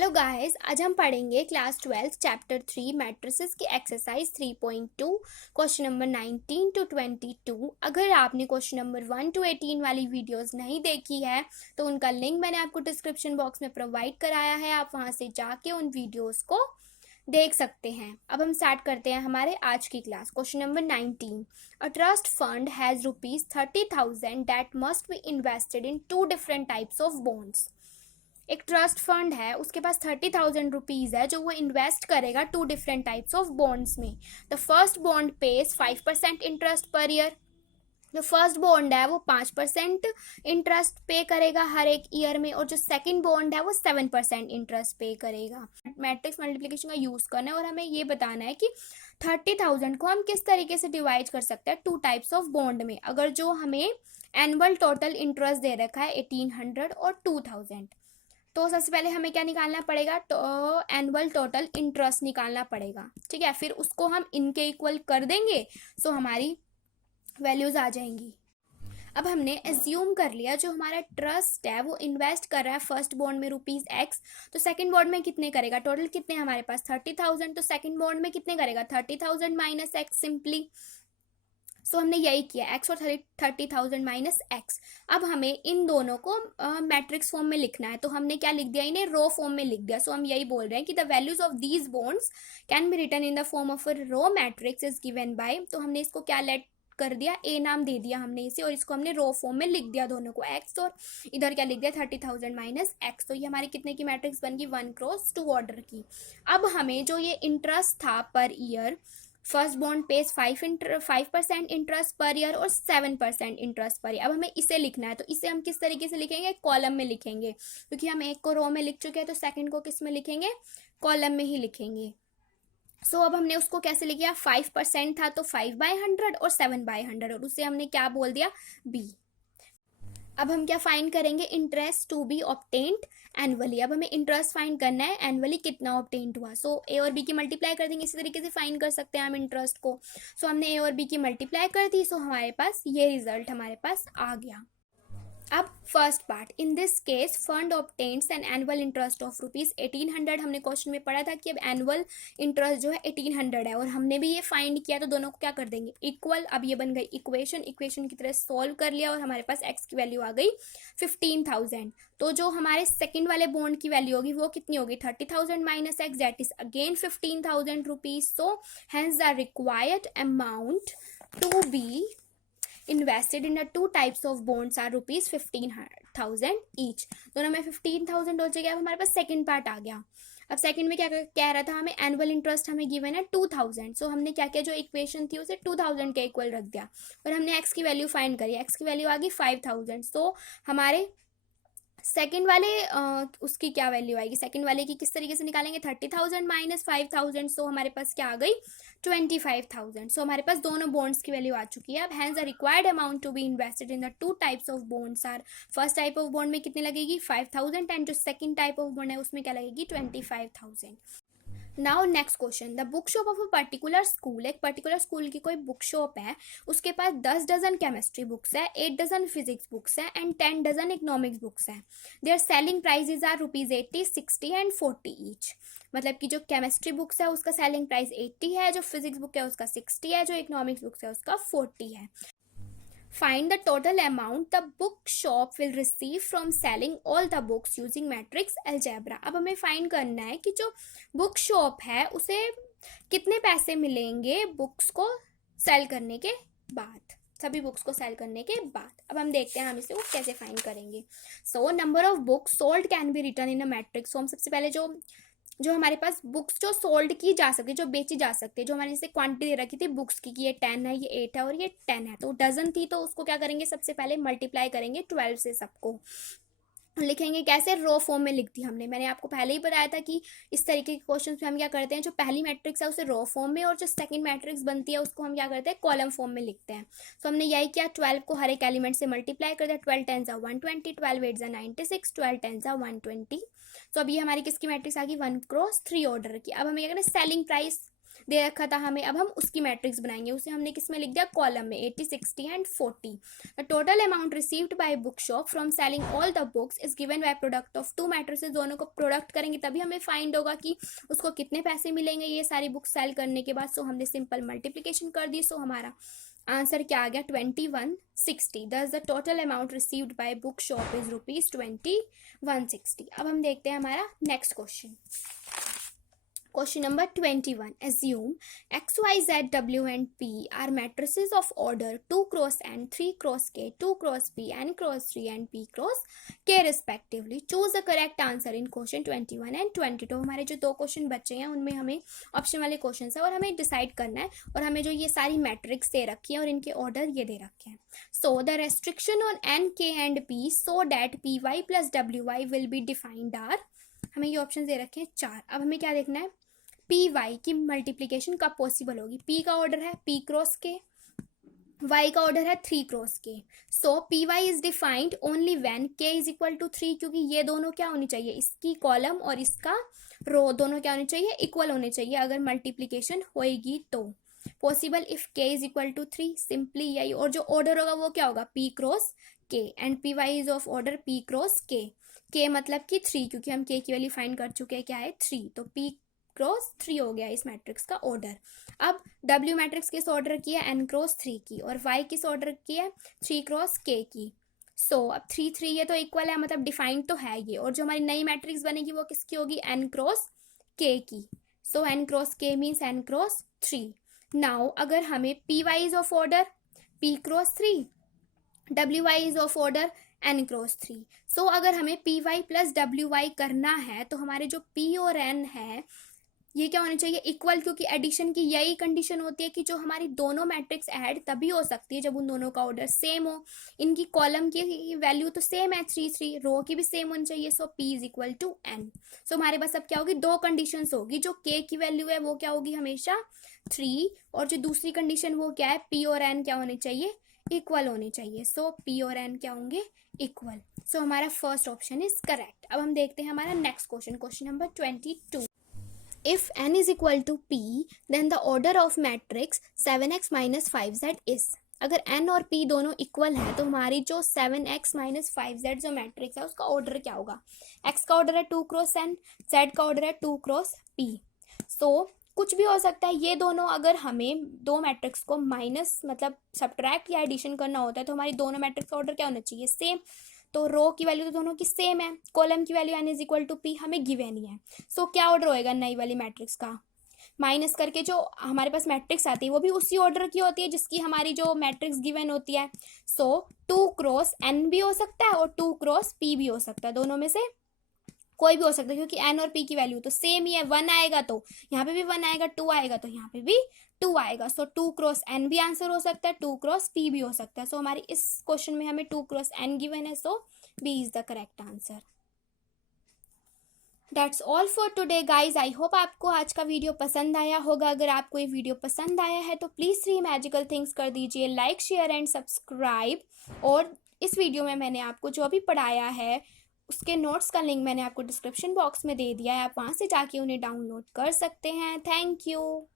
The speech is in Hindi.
हेलो गाइस, आज हम पढ़ेंगे क्लास 12 चैप्टर 3 मैट्रिसेस की एक्सरसाइज 3.2 क्वेश्चन नंबर 19 टू 22। अगर आपने क्वेश्चन नंबर 1 टू 18 वाली वीडियोस नहीं देखी है तो उनका लिंक मैंने आपको डिस्क्रिप्शन बॉक्स में प्रोवाइड कराया है, आप वहां से जाके उन वीडियोस को देख सकते हैं। अब हम स्टार्ट करते हैं हमारे आज की class. Question number 19, a trust fund has ₹30,000 that must be invested in two different types of bonds. एक ट्रस्ट फंड है, उसके पास 30,000 रुपीज है जो वो इन्वेस्ट करेगा two different types of bonds में। The first bond pays 5% interest per year. जो फर्स्ट बॉन्ड है वो 5% इंटरेस्ट पे करेगा हर एक ईयर में, और जो सेकंड बॉन्ड है वो 7% इंटरेस्ट पे करेगा। मैट्रिक्स मल्टीप्लिकेशन का यूज करना है और हमें ये बताना है कि 30,000 को हम किस तरीके से डिवाइड कर सकते हैं टू टाइप्स ऑफ बॉन्ड में। अगर जो हमें एनुअल टोटल इंटरेस्ट दे रखा है 1800 और 2000, तो सबसे पहले हमें क्या निकालना पड़ेगा, तो एनुअल टोटल इंटरेस्ट निकालना पड़ेगा। ठीक है, फिर उसको हम इनके इक्वल कर देंगे सो हमारी वैल्यूज आ जाएंगी। अब हमने एज्यूम कर लिया जो हमारा ट्रस्ट है वो इन्वेस्ट कर रहा है फर्स्ट बॉन्ड में ₹X, तो सेकंड बॉन्ड में कितने करेगा, टोटल कितने हमारे पास 30,000, तो सेकंड बॉन्ड में कितने करेगा 30,000 माइनस एक्स सिंपली। सो हमने यही किया, x और 30,000 माइनस एक्स। अब हमें इन दोनों को मैट्रिक्स फॉर्म में लिखना है, तो हमने क्या लिख दिया, इन्हें रो फॉर्म में लिख दिया। सो हम यही बोल रहे हैं कि the values of these bonds can be written in the form of a row matrix is given by, तो हमने इसको क्या लेट कर दिया, ए नाम दे दिया हमने इसे, और इसको हमने रो फॉर्म में लिख दिया दोनों को, एक्स और इधर क्या लिख दिया 30,000 माइनस एक्स। तो ये हमारी कितने की मैट्रिक्स बन गई, 1x2 ऑर्डर की। अब हमें जो ये इंटरेस्ट था per year, first bond pays 5% interest per year और 7% इंटरेस्ट पर ईयर। अब हमें इसे लिखना है, तो इसे हम किस तरीके से लिखेंगे, कॉलम में लिखेंगे, क्योंकि हम एक को रो में लिख चुके हैं तो सेकंड को किस में लिखेंगे, कॉलम में ही लिखेंगे। सो अब हमने उसको कैसे लिखा, 5% था तो 5/100 और 7/100, और उसे हमने क्या बोल दिया, बी। अब हम क्या फाइंड करेंगे, interest to be obtained annually. अब हमें इंटरेस्ट फाइंड करना है एनुअली कितना ऑब्टेन्ड हुआ। सो ए और बी की मल्टीप्लाई कर देंगे, इसी तरीके से फाइंड कर सकते हैं हम इंटरेस्ट को। सो हमने ए और बी की मल्टीप्लाई कर दी, सो हमारे पास ये रिजल्ट हमारे पास आ गया। अब first part, in this case fund obtains an annual interest of ₹1800। हमने क्वेश्चन में पढ़ा था कि अब एनुअल इंटरेस्ट जो है 1800 है, और हमने भी ये फाइंड किया, तो दोनों को क्या कर देंगे, इक्वल। अब ये बन गई इक्वेशन, इक्वेशन की तरह सॉल्व कर लिया और हमारे पास एक्स की वैल्यू आ गई 15,000। तो जो हमारे सेकंड वाले बॉन्ड की वैल्यू होगी वो कितनी होगी, 30,000 minus x, that is again 15,000 rupees. So hence the required amount to be invested in the two types of bonds are ₹15,000 each। दोनों में 15,000 हो जाएगा। अब हमारे पास सेकंड पार्ट आ गया। अब सेकंड में क्या कह रहा था, हमें एनुअल इंटरेस्ट हमें गिवन है 2,000। सो हमने क्या किया, जो इक्वेशन थी उसे 2,000 के इक्वल रख दिया, और हमने एक्स की वैल्यू फाइंड करी, एक्स की वैल्यू आ गई 5,000। सो हमारे सेकंड वाले उसकी क्या वैल्यू आएगी, सेकंड वाले की किस तरीके से निकालेंगे, 30,000 माइनस 5,000। सो हमारे पास क्या आ गई 25,000। सो हमारे पास दोनों बॉन्ड्स की वैल्यू आ चुकी है। अब hence the required amount to be invested in the two types of bonds are, first type of bond में कितने लगेगी 5,000, एंड जो सेकंड टाइप ऑफ बॉन्ड है उसमें क्या लगेगी 25,000। Now next question, the book shop of a particular school, एक पर्टिकुलर स्कूल की कोई बुक शॉप है, उसके पास 10 डजन केमिस्ट्री बुक्स है, 8 डजन फिजिक्स बुक्स है एंड 10 डजन इकोनॉमिक्स बुक्स है। Their selling prices are ₹80, 60 and 40 each. मतलब कि जो केमिस्ट्री बुक्स है उसका सेलिंग प्राइस 80 है, जो फिजिक्स बुक है उसका 60 है, जो इकोनॉमिक्स बुक्स है उसका 40 है। Find the total amount the bookshop will receive from selling all the books using matrix algebra। अब हमें फाइंड करना है कि जो बुक शॉप है उसे कितने पैसे मिलेंगे बुक्स को सेल करने के बाद, सभी बुक्स को सेल करने के बाद। अब हम देखते हैं हम इसे कैसे फाइंड करेंगे। So number of books sold can be written in a matrix form. सबसे पहले जो हमारे पास बुक्स जो सोल्ड की जा सकती है, जो बेची जा सकती है, जो हमारी जैसे क्वांटिटी दे रखी थी बुक्स की कि ये 10 है, ये 8 है और ये 10 है, तो डजन थी, तो उसको क्या करेंगे, सबसे पहले मल्टीप्लाई करेंगे 12 से सबको, लिखेंगे कैसे, रो फॉर्म में लिख दी हमने। मैंने आपको पहले ही बताया था कि इस तरीके के क्वेश्चन में हम क्या करते हैं, जो पहली मैट्रिक्स है उसे रो फॉर्म में, और जो सेकंड मैट्रिक्स बनती है उसको हम क्या करते हैं, कॉलम फॉर्म में लिखते हैं। तो हमने यही किया, 12 को हर एक एलिमेंट से मल्टीप्लाई कर दिया, 12 10 120, 12 8 96, 12 10 120। तो अब ये हमारी किसकी मैट्रिक्स आ गई, 1x3 ऑर्डर की। अब हमें क्या करना है, सेलिंग प्राइस दे रखा था हमें, अब हम उसकी मैट्रिक्स बनाएंगे। उसे हमने किस में लिख दिया, कॉलम में, 80, 60 and 40। The total amount received by book shop from selling all the books is given by product of to matrices. दोनों को प्रोडक्ट करेंगे तभी हमें फाइंड होगा कि उसको कितने पैसे मिलेंगे ये सारी बुक्स सेल करने के बाद। सो हमने सिंपल मल्टीप्लीकेशन कर दी। सो हमारा आंसर क्या आ गया, 2160। दस the total amount received by book shop is ₹2160। अब हम देखते हैं हमारा next question. Question number 21. Assume X, Y, Z, W and P are matrices of order 2 cross N, 3 cross K, 2 cross P, N cross 3 and P cross K respectively. Choose the correct answer in question 21 and 22. हमारे जो दो क्वेश्चन बचे हैं उनमें हमें ऑप्शन वाले क्वेश्चन है और हमें डिसाइड करना है, और हमें जो ये सारी मैट्रिक्स दे रखी है और इनके ऑर्डर ये दे रखे हैं। So the restriction on N, K and P so that PY plus WY will be defined are, हमें ये ऑप्शन दे रखे हैं 4। अब हमें क्या देखना है, पी वाई की मल्टीप्लीकेशन कब पॉसिबल होगी। पी का ऑर्डर है पी क्रॉस के, वाई का ऑर्डर है 3 cross K. So P Y is defined only when K is equal to 3, क्योंकि ये दोनों क्या होनी चाहिए, इसकी कॉलम और इसका रो दोनों क्या होने चाहिए, इक्वल होने चाहिए अगर मल्टीप्लीकेशन होएगी तो। Possible if k is equal to 3, simply यही। और जो ऑर्डर होगा वो क्या होगा, p cross k, and p Y is of order p cross k मतलब कि 3, क्योंकि हम के की वैल्यू फाइंड कर चुके हैं क्या है 3, तो पी क्रॉस 3 हो गया इस मैट्रिक्स का ऑर्डर। अब W मैट्रिक्स किस ऑर्डर की है, N क्रॉस 3 की, और Y किस ऑर्डर की है 3 क्रॉस K की। सो अब 3 3 ये तो इक्वल है, मतलब डिफाइंड तो है ये। और जो हमारी नई मैट्रिक्स बनेगी वो किसकी होगी, N क्रॉस K की। सो N cross K means N cross 3। Now अगर हमें PY is of order P cross 3, WY is of order N cross 3। सो अगर हमें PY प्लस WY करना है तो हमारे जो P और N है ये क्या होने चाहिए, इक्वल, क्योंकि एडिशन की यही कंडीशन होती है कि जो हमारी दोनों मैट्रिक्स ऐड तभी हो सकती है जब उन दोनों का ऑर्डर सेम हो। इनकी कॉलम की वैल्यू तो सेम है 3 3, रो की भी सेम होनी चाहिए। So P is equal to N। So हमारे पास अब क्या होगी, दो कंडीशन होगी। जो K की वैल्यू है वो क्या होगी, हमेशा 3, और जो दूसरी कंडीशन वो क्या है, P और N क्या होने चाहिए, इक्वल होने चाहिए। सो P और N क्या होंगे, इक्वल। सो हमारा फर्स्ट ऑप्शन इज करेक्ट। अब हम देखते हैं हमारा next question, question number 22। If n is equal to p, then the order of matrix 7x minus 5z is। अगर n और p दोनों इक्वल हैं तो हमारी जो 7x minus 5z जो मैट्रिक्स है उसका ऑर्डर क्या होगा। x का ऑर्डर है 2 क्रॉस n, z का ऑर्डर है 2 क्रॉस p। सो कुछ भी हो सकता है, ये दोनों अगर हमें दो मैट्रिक्स को माइनस मतलब सब्ट्रैक्ट या एडिशन करना होता है तो हमारी दोनों मैट्रिक्स का ऑर्डर क्या होना चाहिए, सेम। तो रो की वैल्यू तो दोनों की सेम है, कॉलम की value n is equal to p हमें गिवन ही है। सो क्या ऑर्डर होएगा नई वाली मैट्रिक्स का, माइनस करके जो हमारे पास मैट्रिक्स आती है वो भी उसी ऑर्डर की होती है जिसकी हमारी जो मैट्रिक्स गिवन होती है। सो 2 क्रॉस n भी हो सकता है और 2 क्रॉस p भी हो सकता है, दोनों में से कोई भी हो सकता है, क्योंकि n और p की वैल्यू तो सेम ही है। 1 आएगा तो यहाँ पे भी 1 आएगा, 2 आएगा तो यहाँ पे भी 2 आएगा। सो 2 क्रॉस n भी आंसर हो सकता है, 2 क्रॉस p भी हो सकता है। सो हमारी इस क्वेश्चन में हमें 2 क्रॉस n गिवन है, सो B is the correct answer. That's all for today guys. I hope आपको आज का वीडियो पसंद आया होगा। अगर आपको ये वीडियो पसंद आया है तो प्लीज़ 3 मैजिकल थिंग्स कर दीजिए, लाइक शेयर एंड सब्सक्राइब। और इस वीडियो में मैंने आपको जो भी पढ़ाया है उसके नोट्स का लिंक मैंने आपको डिस्क्रिप्शन बॉक्स में दे दिया है, आप वहाँ से जाके उन्हें डाउनलोड कर सकते हैं। Thank you.